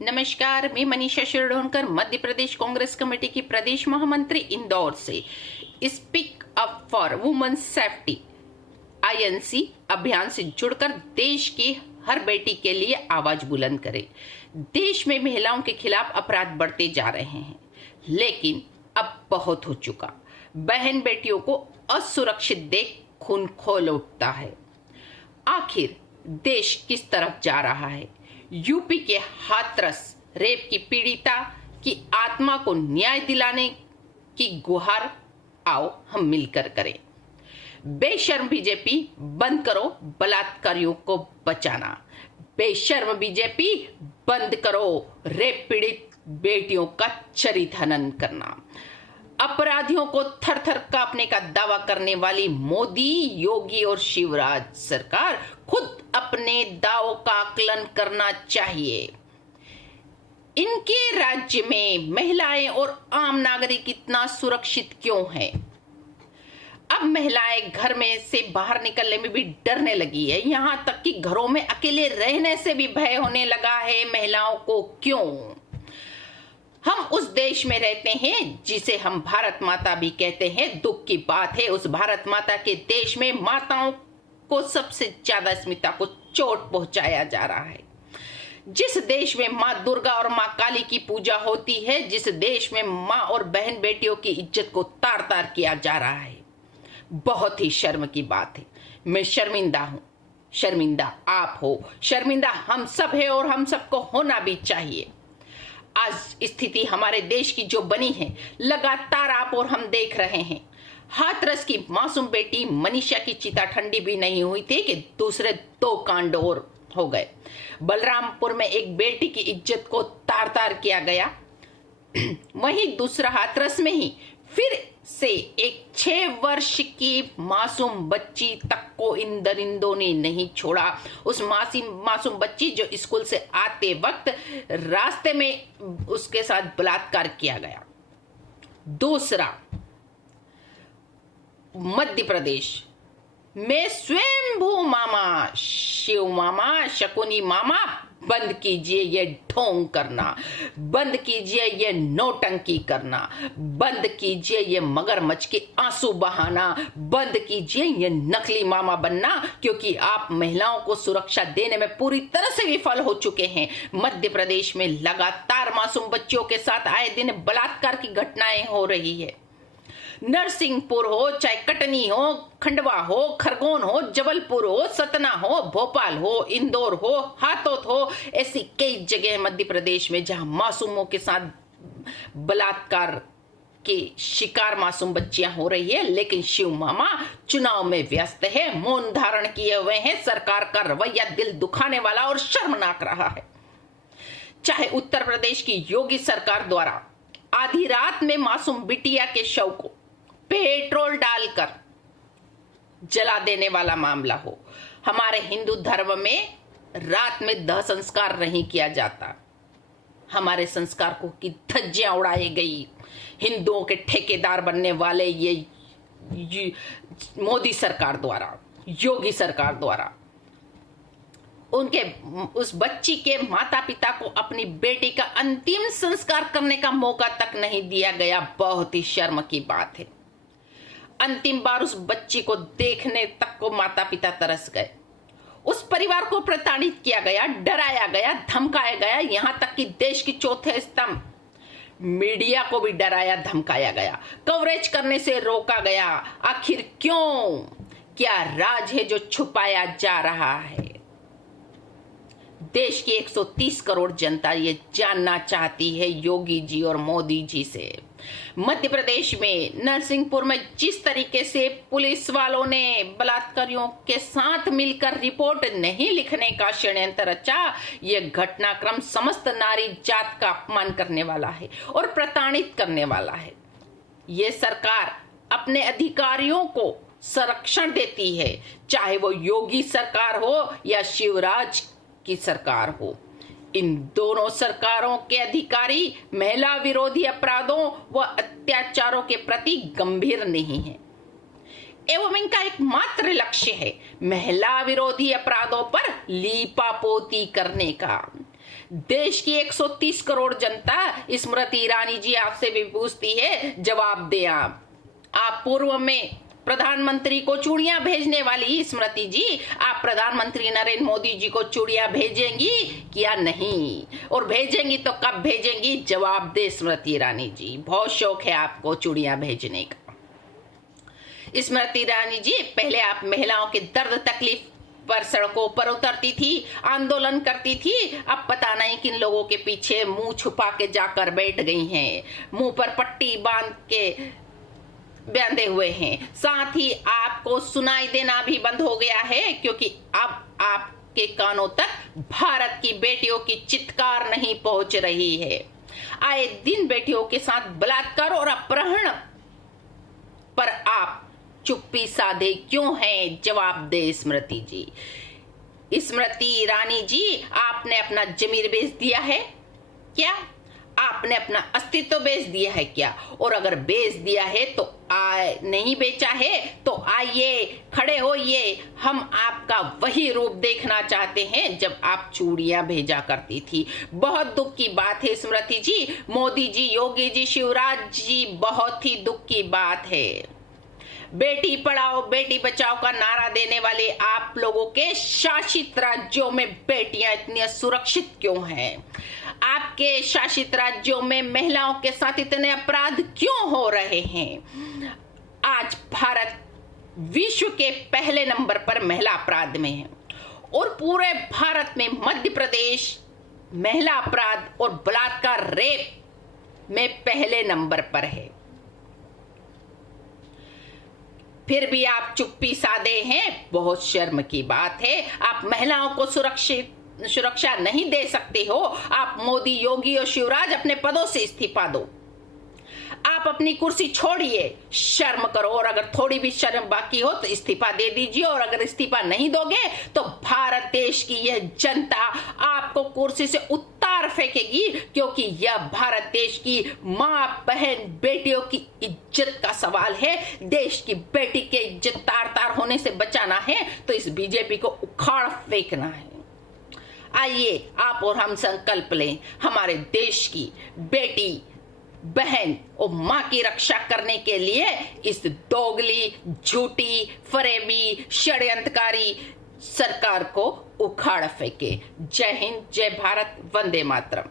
नमस्कार, मैं मनीषा शिरडोनकर मध्य प्रदेश कांग्रेस कमेटी की प्रदेश महामंत्री इंदौर से। Speak up for women safety INC अभियान से जुड़कर देश की हर बेटी के लिए आवाज बुलंद करें। देश में महिलाओं के खिलाफ अपराध बढ़ते जा रहे हैं, लेकिन अब बहुत हो चुका। बहन बेटियों को असुरक्षित देख खून खौल उठता है। आखिर देश किस तरफ जा रहा है? यूपी के हाथरस रेप की पीड़िता की आत्मा को न्याय दिलाने की गुहार आओ हम मिलकर करें। बेशर्म बीजेपी, बंद करो बलात्कारियों को बचाना। बेशर्म बीजेपी, बंद करो रेप पीड़ित बेटियों का चरित्र हनन करना। अपराधियों को थर थर कांपने का दावा करने वाली मोदी, योगी और शिवराज सरकार खुद अपने दावों का आकलन करना चाहिए। इनके राज्य में महिलाएं और आम नागरिक इतना सुरक्षित क्यों हैं? अब महिलाएं घर में से बाहर निकलने में भी डरने लगी है। यहां तक कि घरों में अकेले रहने से भी भय होने लगा है महिलाओं को। क्यों? हम उस देश में रहते हैं जिसे हम भारत माता भी कहते हैं। दुख की बात है, उस भारत माता के देश में माताओं को सबसे ज्यादा स्मिता को चोट पहुंचाया जा रहा है। जिस देश में माँ दुर्गा और माँ काली की पूजा होती है, जिस देश में माँ और बहन बेटियों की इज्जत को तार तार किया जा रहा है। बहुत ही शर्म की बात है। मैं शर्मिंदा हूं। शर्मिंदा आप हो, शर्मिंदा हम सब है और हम सबको होना भी चाहिए। आज स्थिति हमारे देश की जो बनी है, लगातार आप और हम देख रहे हैं। हाथरस की मासूम बेटी मनीषा की चिता ठंडी भी नहीं हुई थी कि दूसरे दो कांड और हो गए। बलरामपुर में एक बेटी की इज्जत को तार तार किया गया। वहीं दूसरा हाथरस में ही फिर से एक 6 वर्ष की मासूम बच्ची तक को इन दरिंदों ने नहीं छोड़ा। उस मासूम बच्ची जो स्कूल से आते वक्त रास्ते में उसके साथ बलात्कार किया गया। दूसरा, मध्य प्रदेश में स्वयंभू मामा, शिव मामा, शकुनी मामा, बंद कीजिए ये ढोंग करना, बंद कीजिए ये नौटंकी करना, बंद कीजिए ये मगरमच्छ के आंसू बहाना, बंद कीजिए ये नकली मामा बनना, क्योंकि आप महिलाओं को सुरक्षा देने में पूरी तरह से विफल हो चुके हैं। मध्य प्रदेश में लगातार मासूम बच्चियों के साथ आए दिन बलात्कार की घटनाएं हो रही है। नरसिंहपुर हो, चाहे कटनी हो, खंडवा हो, खरगोन हो, जबलपुर हो, सतना हो, भोपाल हो, इंदौर हो, हाथोद हो, ऐसी कई जगह मध्य प्रदेश में जहां मासूमों के साथ बलात्कार के शिकार मासूम बच्चियां हो रही है। लेकिन शिव मामा चुनाव में व्यस्त है, मौन धारण किए हुए हैं। सरकार का रवैया दिल दुखाने वाला और शर्मनाक रहा है। चाहे उत्तर प्रदेश की योगी सरकार द्वारा आधी रात में मासूम बिटिया के शव को पेट्रोल डालकर जला देने वाला मामला हो। हमारे हिंदू धर्म में रात में दाह संस्कार नहीं किया जाता। हमारे संस्कार को की धज्जियां उड़ाई गई। हिंदुओं के ठेकेदार बनने वाले ये मोदी सरकार द्वारा, योगी सरकार द्वारा उनके उस बच्ची के माता पिता को अपनी बेटी का अंतिम संस्कार करने का मौका तक नहीं दिया गया। बहुत ही शर्म की बात है। अंतिम बार उस बच्ची को देखने तक को माता पिता तरस गए। उस परिवार को प्रताड़ित किया गया, डराया गया, धमकाया गया, यहां तक कि देश की चौथे स्तंभ मीडिया को भी डराया धमकाया गया, कवरेज करने से रोका गया। आखिर क्यों? क्या राज है जो छुपाया जा रहा है? देश की 130 करोड़ जनता ये जानना चाहती है योगी जी और मोदी जी से। मध्य प्रदेश में नरसिंहपुर में जिस तरीके से पुलिस वालों ने बलात्कारियों के साथ मिलकर रिपोर्ट नहीं लिखने का षड्यंत्र रचा, यह घटनाक्रम समस्त नारी जात का अपमान करने वाला है और प्रताड़ित करने वाला है। ये सरकार अपने अधिकारियों को संरक्षण देती है, चाहे वो योगी सरकार हो या शिवराज की सरकार हो। इन दोनों सरकारों के अधिकारी महिला विरोधी अपराधों व अत्याचारों के प्रति गंभीर नहीं हैं एवं इनका एकमात्र लक्ष्य है महिला विरोधी अपराधों पर लीपापोती करने का। देश की 130 करोड़ जनता स्मृति ईरानी जी आपसे भी पूछती है, जवाब दें आप पूर्व में प्रधानमंत्री को चूड़ियां भेजने वाली स्मृति जी, आप प्रधानमंत्री नरेंद्र मोदी जी को चूड़ियां भेजेंगी या नहीं, और भेजेंगी तो कब भेजेंगी? जवाब दे स्मृति ईरानी जी। बहुत शौक है आपको चूड़ियां भेजने का। स्मृति ईरानी जी, पहले आप महिलाओं के दर्द तकलीफ पर सड़कों पर उतरती थी, आंदोलन करती थी। अब पता नहीं किन लोगों के पीछे मुंह छुपा के जाकर बैठ गई हैं, मुंह पर पट्टी बांधे हुए हैं। साथ ही आपको सुनाई देना भी बंद हो गया है, क्योंकि अब आपके कानों तक भारत की बेटियों की चित्कार नहीं पहुंच रही है। आए दिन बेटियों के साथ बलात्कार और अपहरण पर आप चुप्पी साधे क्यों हैं? जवाब दे स्मृति जी। स्मृति ईरानी जी, आपने अपना जमीर बेच दिया है क्या? आपने अपना अस्तित्व बेच दिया है क्या? और अगर बेच दिया है तो नहीं बेचा है तो आइए, खड़े होइए, हम आपका वही रूप देखना चाहते हैं जब आप चूड़ियां भेजा करती थी। बहुत दुख की बात है स्मृति जी, मोदी जी, योगी जी, शिवराज जी, बहुत ही दुख की बात है। बेटी पढ़ाओ बेटी बचाओ का नारा देने वाले आप लोगों के शासित राज्यों में बेटियां इतनी सुरक्षित क्यों हैं? आपके शासित राज्यों में महिलाओं के साथ इतने अपराध क्यों हो रहे हैं? आज भारत विश्व के पहले नंबर पर महिला अपराध में है, और पूरे भारत में मध्य प्रदेश महिला अपराध और बलात्कार रेप में पहले नंबर पर है। फिर भी आप चुप्पी साधे हैं, बहुत शर्म की बात है। आप महिलाओं को सुरक्षा नहीं दे सकते हो। आप मोदी, योगी और शिवराज अपने पदों से इस्तीफा दो। आप अपनी कुर्सी छोड़िए, शर्म करो, और अगर थोड़ी भी शर्म बाकी हो तो इस्तीफा दे दीजिए। और अगर इस्तीफा नहीं दोगे तो भारत देश की यह जनता आपको कुर्सी से उतार फेंकेगी, क्योंकि यह भारत देश की मां, बहन, बेटियों की इज्जत का सवाल है। देश की बेटी के इज्जत तार तार होने से बचाना है तो इस बीजेपी को उखाड़ फेंकना है। आइए आप और हम संकल्प लें, हमारे देश की बेटी, बहन और मां की रक्षा करने के लिए इस दोगली, झूठी, फरेबी, षड्यंत्रकारी सरकार को उखाड़ फेंके। जय हिंद, जय भारत, वंदे मातरम।